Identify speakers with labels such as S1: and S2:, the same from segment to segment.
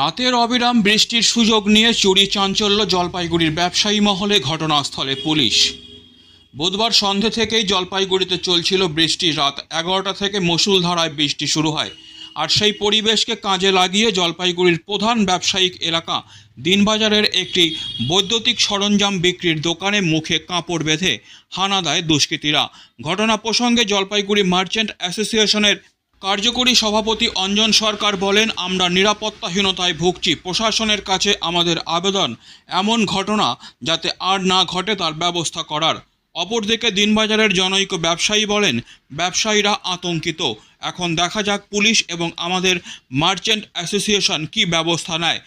S1: রাতের অবিরাম বৃষ্টির সুযোগ নিয়ে চুরি চাঞ্চল্য জলপাইগুড়ির ব্যবসায়ী মহলে ঘটনাস্থলে পুলিশ। বুধবার সন্ধে থেকেই জলপাইগুড়িতে চলছিল বৃষ্টি রাত। এগারোটা থেকে মুষলধারায় বৃষ্টি শুরু হয়। আর সেই পরিবেশকে কাজে লাগিয়ে জলপাইগুড়ির প্রধান ব্যবসায়িক এলাকা দিনবাজারের একটি বৈদ্যুতিক সরঞ্জাম বিক্রির দোকানে মুখে কাপড় বেঁধে হানা দেয় দুষ্কৃতীরা। ঘটনা প্রসঙ্গে জলপাইগুড়ি মার্চেন্ট অ্যাসোসিয়েশনের কার্যকরী সভাপতি অঞ্জন সরকার বলেন, আমরা নিরাপত্তাহীনতায় ভুগছি। প্রশাসনের কাছে আমাদের আবেদন এমন ঘটনা যাতে আর না ঘটে তার ব্যবস্থা করার। অপরদিকে দিনবাজারের জনৈক ব্যবসায়ী বলেন, ব্যবসায়ীরা আতঙ্কিত। এখন দেখা যাক পুলিশ এবং আমাদের মার্চেন্ট অ্যাসোসিয়েশন কি ব্যবস্থা নেয়।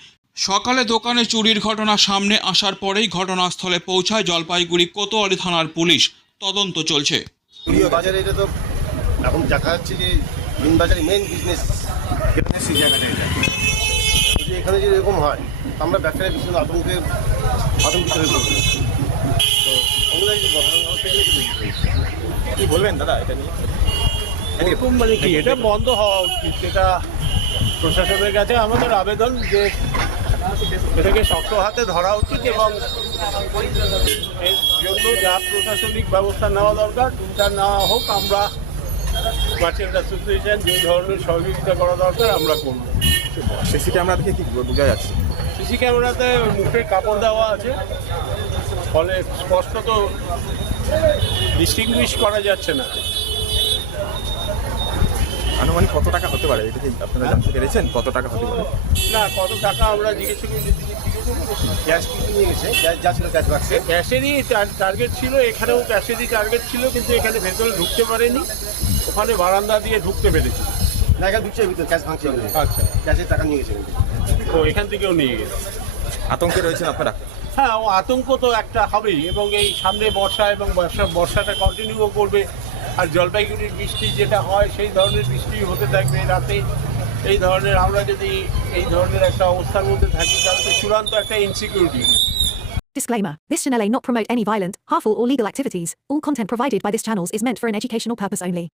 S1: সকালে দোকানে চুরির ঘটনা সামনে আসার পরেই ঘটনাস্থলে পৌঁছায় জলপাইগুড়ি কোতোয়ালি থানার পুলিশ। তদন্ত চলছে।
S2: বাজারে এটা তো এখন দেখা যাচ্ছে যে দিন মেন বিজনেস সেই জায়গাটা এটা। যদি এখানে যদি এরকম হয়, আমরা ব্যবসায় ভীষণ আতঙ্কে আতঙ্কিত হয়ে পড়ব কি বলবেন? দাদা এটা নিয়ে?
S3: এরকম মানে কি, এটা বন্ধ হওয়া উচিত। এটা প্রশাসনের কাছে আমাদের আবেদন যে এটাকে শক্ত হাতে ধরা উচিত এবং এর জন্য যা প্রশাসনিক ব্যবস্থা নেওয়া দরকার তা নেওয়া হোক, আমরা মার্চেন্ট অ্যাসোসিয়েশন যে ধরনের সহযোগিতা করা দরকার আমরা করব।
S4: সিসি ক্যামেরা থেকে কি বোঝা যাচ্ছে?
S3: সিসি ক্যামেরাতে মুখে কাপড় দেওয়া আছে ফলে স্পষ্টত ডিস্টিংগুইশ করা যাচ্ছে না।
S4: আনুমানিক কত টাকা হতে পারে? এটা কি আপনারা জানতে পেরেছেন? কত টাকা হতে পারে?
S3: না কত টাকা আমরা জিজ্ঞেস করি
S2: ক্যাশ কিছু নিয়ে গেছে যা- যা ছিল ক্যাশ বাক্সে
S3: ক্যাশেরই টার্গেট ছিল এখানেও ক্যাশেরই টার্গেট ছিল কিন্তু এখানে ভেতরে ঢুকতে পারেনি। ওখানে বারান্দা দিয়ে ঢুকতে পেরেছি।
S2: না এখানে ঢুকছে ভিতরে ক্যাশ ভাঙছে
S3: আচ্ছা।
S2: ক্যাশের টাকা নিয়ে গেছে।
S3: তো এখান থেকেও নিয়ে গেছে।
S4: আতঙ্কে রয়েছেন আপনারা?
S3: হ্যাঁ ও আতঙ্ক তো একটা হবেই এবং এই সামনে বর্ষা এবং বর্ষা বর্ষাটা কন্টিনিউ করবে। আর জলপাইগুড়ির বৃষ্টি যেটা হয় সেই ধরনের বৃষ্টি হতে থাকবে রাতে এই ধরনের আমরা যদি এই ধরনের একটা অবস্থার মধ্যে থাকি তাহলে তো চূড়ান্ত একটা insecurity
S5: Disclaimer This channel may not promote any violent, harmful, or legal activities. All content provided by this channel is meant for an educational purpose only.